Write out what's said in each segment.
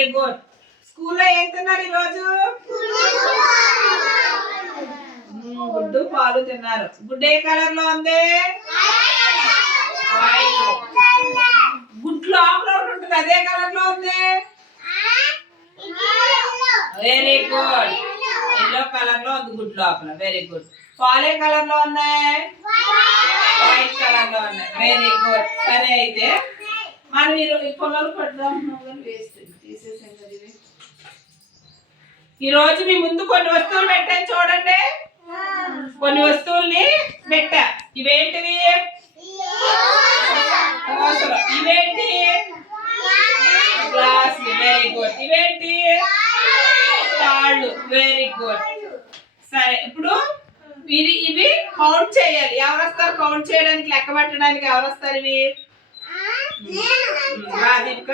Very good. స్కూల్లో ఏం తిన్నారు ఈరోజు? గుడ్డు పాలు తిన్నారు. గుడ్డు ఏ కలర్లో ఉంది? గుడ్లు గుడ్ లోపల ఒకటి ఉంటుంది అదే కలర్లో ఉంది? Very good. ఎల్లో కలర్లో ఉంది గుడ్ లోపల వెరీ గుడ్. పాలే కలర్లో ఉన్నాయి? వైట్ కలర్లో ఉన్నాయి వెరీ గుడ్. సరే అయితే మనం ఈరోజు రో- పొలాలు పడదాం వేస్తుంది ఈ రోజు మీ ముందు కొన్ని వస్తువులు పెట్టాను చూడండి. కొన్ని వస్తువుల్ని పెట్టా. ఇవేంటివి. ఇవేంటి? గ్లాసులు వెరీ గుడ్ ఇవేంటి? తాళ్ళు. వెరీ గుడ్ సరే ఇప్పుడు ఇవి ఇవి కౌంట్ చేయాలి. ఎవరు వస్తారు కౌంట్ చేయడానికి లెక్క పెట్టడానికి ఎవరు వస్తారు ఇవి దీపిక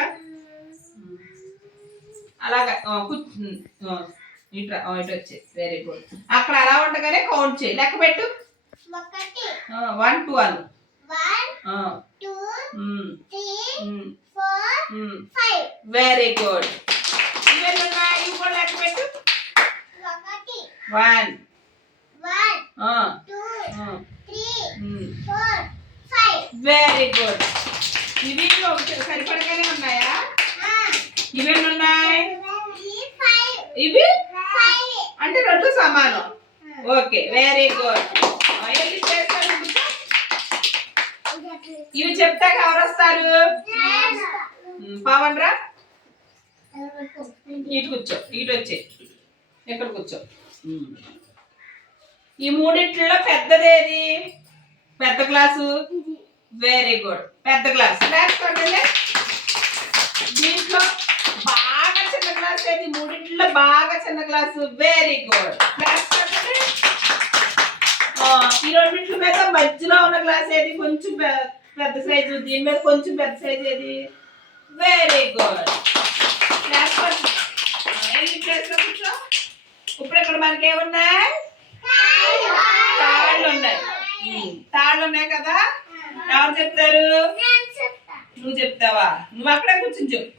అలాగా ఇట్రా ఇటు వచ్చే వెరీ గుడ్ అక్కడ అలా ఉండగానే కౌంట్ చేయి. లెక్క పెట్టు. వన్ టూ అను one ah, two um, three um, four um. Five very good ఇవన్నీ ఉన్నాయి? ఇవి కూడా లెక్క పెట్టు. వన్ వెరీ గుడ్ ఇవి సరిపడగానే ఉన్నాయా? ఫైవ్ ఇవి? అంటే రెండు సమానం. ఓకే వెరీ గుడ్ ఇవి చెప్తాక ఎవరు వస్తారు? ఉమ్, పవన్ రా. ఇటు కూర్చో ఇటు వచ్చే. ఇక్కడ కూర్చో? ఉమ్. ఈ మూడిట్లో పెద్దదేది పెద్ద క్లాసు? వెరీ గుడ్ పెద్ద క్లాస్. క్లాస్ దీంట్లో బాగా ఏది మూడిట్లో బాగా చిన్న క్లాసు. వెరీ గుడ్ ఈ రెండింటి మీద మధ్యలో ఉన్న గ్లాస్ ఏది? కొంచెం పెద్ద సైజు దీని మీద కొంచెం పెద్ద సైజు ఏది? వెరీ గుడ్ ఇప్పుడు ఇక్కడ మనకి ఏమున్నాయి తాళ్ళు ఉన్నాయి. తాళ్ళు ఉన్నాయి కదా? ఎవరు చెప్తారు? నువ్వు చెప్తావా? నువ్వు అక్కడే కూర్చుని చెప్పు.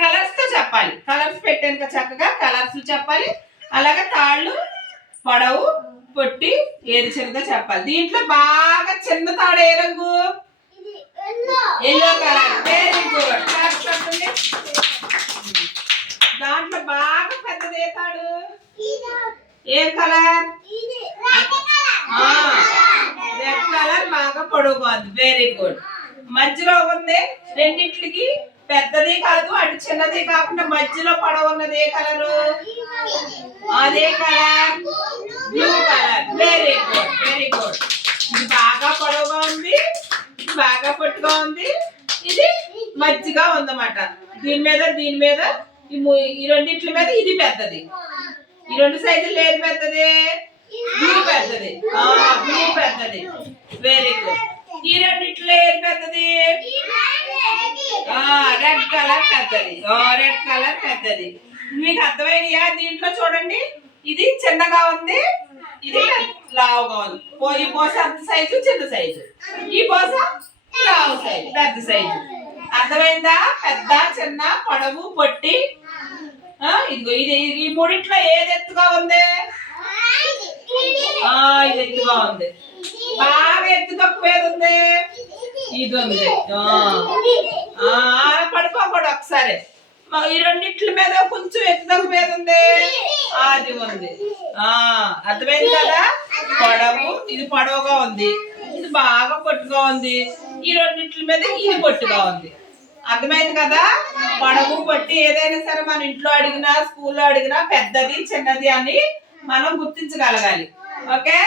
కలర్స్తో చెప్పాలి. కలర్స్ పెట్టాను చక్కగా కలర్స్ చెప్పాలి. అలాగే తాళ్ళు పొడవు పొట్టి ఏది చెప్పాలి. దీంట్లో బాగా చిన్న తాడు ఏ రంగు? Yellow colour. వెరీ గుడ్ చెప్పండి. దాంట్లో బాగా పెద్దది ఏ తాడు? ఏ కలర్? రెడ్ కలర్ బాగా పొడవుగా వెరీ గుడ్ మధ్యలో ఉంది రెండింటికి పెద్దది కాదు అటు చిన్నది కాకుండా మధ్యలో పడవ ఉన్నది ఏ కలరు అదే colour blue colour very good very good ఇది బాగా పొడవుగా ఉంది ఇది బాగా పొట్టుగా ఉంది ఇది మజ్జిగా ఉందన్నమాట. దీని మీద దీని మీద ఈ రెండింటి రెండిట్ల మీద ఇది పెద్దది. ఈ రెండు సైజులు ఏది పెద్దది? బ్లూ పెద్దది. బ్లూ పెద్దది. వెరీ గుడ్ ఈ రెండిట్లో ఏది పెద్దది? రెడ్ కలర్ పెద్దది. రెడ్ కలర్ పెద్దది. మీకు అర్థమైనయా దీంట్లో చూడండి. ఇది చిన్నగా ఉంది. ఇది లావుగా ఉంది. ఈ పోస అంత సైజు చిన్న సైజు ఈ పోస లావు సైజు పెద్ద సైజు అర్థమైందా? పెద్ద చిన్న పొడవు పొట్టి. ఇదిగో ఇది ఈ మూడిట్లో ఏది ఎత్తుగా ఉంది? ఇది ఎత్తుగా ఉంది. బాగా ఎత్తు తక్కువ ఏది ఉంది? ఇది ఉంది ఆ. ఆ, అలా పడిపోకూడదు ఒకసారి ఈ రెండిట్ల మీద కొంచెం ఎత్తు మీద ఉంది. అది ఉంది. ఆ అర్థమైంది కదా? పొడవు ఇది పొడవుగా ఉంది. ఇది బాగా పొట్టుగా ఉంది. ఈ రెండిట్ల మీద ఇది పొట్టుగా ఉంది. అర్థమైంది కదా? పొడవు పొట్టి ఏదైనా సరే మన ఇంట్లో అడిగినా స్కూల్లో అడిగినా పెద్దది చిన్నది అని మనం గుర్తించగలగాలి. ఓకే?